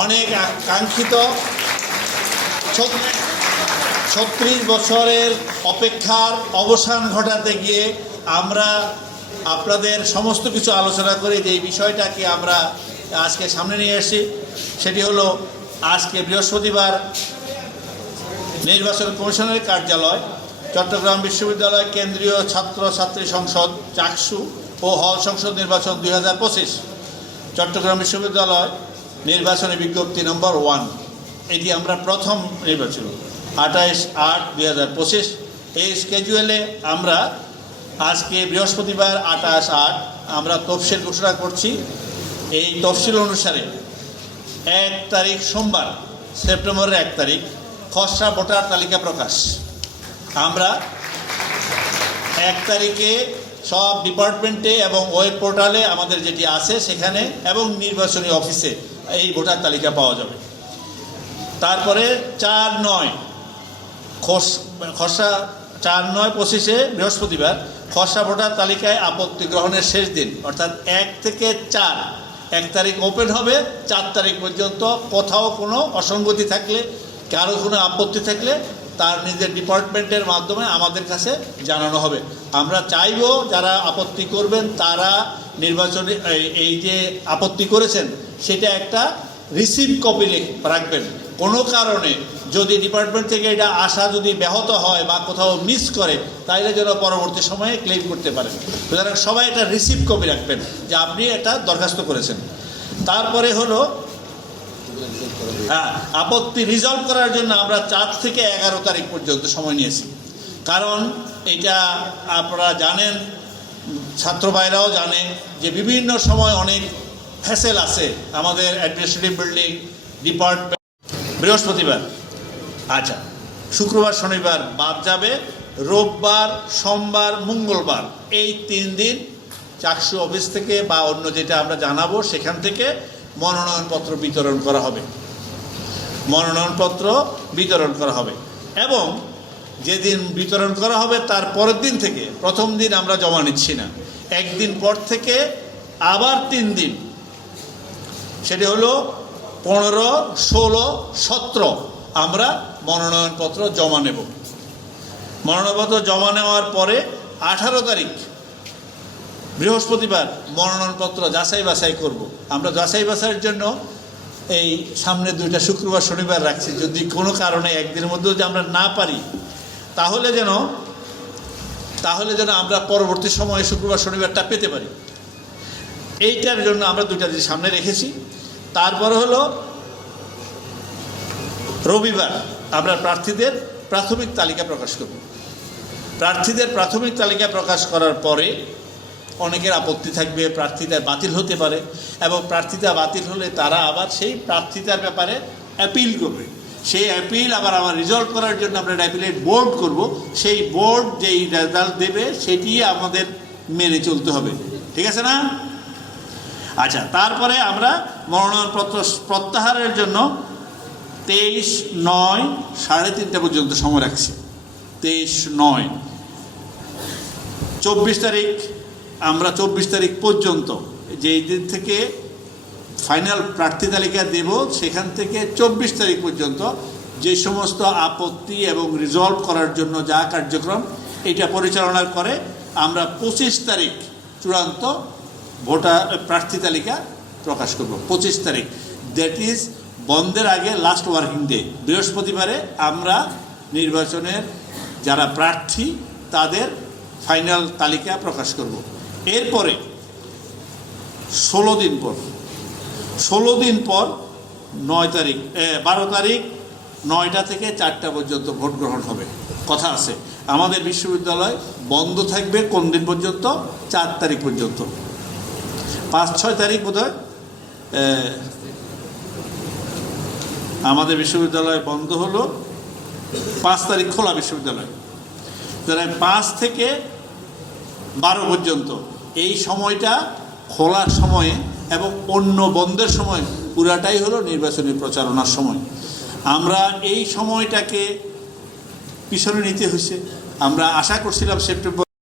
অনেক কাঙ্ক্ষিত ছত্রিশ বছরের অপেক্ষার অবসান ঘটাতে গিয়ে আমরা আপনাদের সমস্ত কিছু আলোচনা করে যে বিষয়টাকে আমরা আজকে সামনে নিয়ে এসেছি, সেটি হলো আজকে বৃহস্পতিবার নির্বাচন কমিশনের কার্যালয়, চট্টগ্রাম বিশ্ববিদ্যালয় কেন্দ্রীয় ছাত্র ছাত্রী সংসদ, চাকসু ও হল সংসদ নির্বাচন দুই হাজার পঁচিশ, চট্টগ্রাম বিশ্ববিদ্যালয় নির্বাচনী বিজ্ঞপ্তি নম্বর ওয়ান। এটি আমরা প্রথম নির্বাচন। আঠাইশ আট দুই হাজার পঁচিশ। এই স্কেজুয়েলে আমরা আজকে বৃহস্পতিবার আঠাশ আট আমরা তফসিল ঘোষণা করছি। এই তফসিল অনুসারে এক তারিখ সোমবার, সেপ্টেম্বরের এক তারিখ, খসড়া ভোটার তালিকা প্রকাশ। আমরা এক তারিখে সব ডিপার্টমেন্টে এবং ওয়েব পোর্টালে আমাদের যেটি আছে সেখানে এবং নির্বাচনী অফিসে এই ভোটার তালিকা পাওয়া যাবে। তারপরে চার নয়, খস, খসড়া চার নয় পঁচিশে বৃহস্পতিবার খসড়া ভোটার তালিকায় আপত্তি গ্রহণের শেষ দিন, অর্থাৎ এক থেকে চার। এক তারিখ ওপেন হবে, চার তারিখ পর্যন্ত কোথাও কোনো অসঙ্গতি থাকলে, কারও কোনো আপত্তি থাকলে তার নিজের ডিপার্টমেন্টের মাধ্যমে আমাদের কাছে জানানো হবে। আমরা চাইব যারা আপত্তি করবেন তারা নির্বাচনে, এই- যে আপত্তি করেছেন সেটা একটা রিসিভ কপি রাখবেন। কোনো কারণে যদি ডিপার্টমেন্ট থেকে এটা আসা যদি ব্যাহত হয় বা কোথাও মিস করে, তাইলে যেন পরবর্তী সময়ে ক্লেম করতে পারেন। সুতরাং সবাই একটা রিসিভ কপি রাখবেন যে আপনি এটা দরখাস্ত করেছেন। তারপরে হলো হ্যাঁ আপত্তি রিজলভ করার জন্য আমরা চার থেকে এগারো তারিখ পর্যন্ত সময় নিয়েছি। কারণ এটা আপনারা জানেন, ছাত্র ভাইরাও জানে যে বিভিন্ন সময় অনেক ফ্যাসেল আছে আমাদের অ্যাডমিনিস্ট্রেটিভ বিল্ডিং ডিপার্টমেন্ট বৃহস্পতিবার। আচ্ছা শুক্রবার, শনিবার, বাদ যাবে। রোববার, সোমবার, মঙ্গলবার, এই তিন দিন চাকসু অফিস থেকে বা অন্য যেটা আমরা জানাব, সেখান থেকে মনোনয়নপত্র বিতরণ করা হবে। মনোনয়নপত্র বিতরণ করা হবে। এবং যেদিন বিতরণ করা হবে, তার পরের দিন থেকে, প্রথম দিন আমরা জমা নিচ্ছি না। একদিন পর থেকে আবার তিন দিন সেটি হলো পনেরো, ষোলো, সতেরো। আমরা মনোনয়নপত্র জমা নেব। মনোনয়নপত্র জমা নেওয়ার পরে আঠারো তারিখ, বৃহস্পতিবার মনোনয়নপত্র যাচাই বাছাই করব। আমরা যাচাই বাছাইয়ের জন্য এই সামনে দুইটা শুক্রবার, শনিবার রাখছি। যদি কোনো কারণে একদিনের মধ্যে যদি আমরা না পারি, তাহলে যেন তাহলে যেন আমরা পরবর্তী সময়ে শুক্রবার, শনিবারটা পেতে পারি। এইটার জন্য আমরা দুইটা দিন সামনে রেখেছি। তারপরে হলো রবিবার আমরা প্রার্থীদের প্রাথমিক তালিকা প্রকাশ করব। প্রার্থীদের প্রাথমিক তালিকা প্রকাশ করার পরে অনেকের আপত্তি থাকবে প্রার্থীতা বাতিল হতে পারে এবং প্রার্থীতা বাতিল হলে তারা আবার সেই প্রার্থিতার ব্যাপারে অ্যাপিল করবে। সেই অ্যাপিল আবার আমার রিজলভ করার জন্য আমরা অ্যাপিলেট বোর্ড করব। সেই বোর্ড যেই রেজাল্ট দেবে সেটি আমাদের মেনে চলতে হবে। ঠিক আছে না? আচ্ছা তারপরে আমরা মনোনয়নপত্র প্রত্যাহারের জন্য তেইশ নয় সাড়ে তিনটা পর্যন্ত সময় রাখছি। তেইশ নয়। চব্বিশ তারিখ, আমরা চব্বিশ তারিখ পর্যন্ত যেই দিন থেকে ফাইনাল প্রার্থী তালিকা দেব, সেখান থেকে চব্বিশ তারিখ পর্যন্ত যে সমস্ত আপত্তি এবং রিজলভ করার জন্য যা কার্যক্রম, এটা পরিচালনা করে আমরা পঁচিশ তারিখ চূড়ান্ত ভোটার প্রার্থী তালিকা প্রকাশ করব। পঁচিশ তারিখ। দ্যাট ইজ বন্ধের আগে লাস্ট ওয়ার্কিং ডে বৃহস্পতিবারে আমরা নির্বাচনের যারা প্রার্থী, তাদের ফাইনাল তালিকা প্রকাশ করব। এরপরে ষোলো দিন পর। ষোলো দিন পর নয় তারিখ বারো তারিখ নয়টা থেকে চারটা পর্যন্ত ভোট গ্রহণ হবে। কথা আছে। আমাদের বিশ্ববিদ্যালয় বন্ধ থাকবে কোন দিন পর্যন্ত? চার তারিখ পর্যন্ত। পাঁচ, ছয় তারিখ বোধ আমাদের বিশ্ববিদ্যালয় বন্ধ হলো। পাঁচ তারিখ খোলা বিশ্ববিদ্যালয়। সুতরাং পাঁচ থেকে বারো পর্যন্ত এই সময়টা খোলার সময়ে এবং অন্য বন্ধের সময় পুরাটাই হলো নির্বাচনী প্রচারণার সময়। আমরা এই সময়টাকে পিছনে নিতে হয়েছে। আমরা আশা করছিলাম সেপ্টেম্বর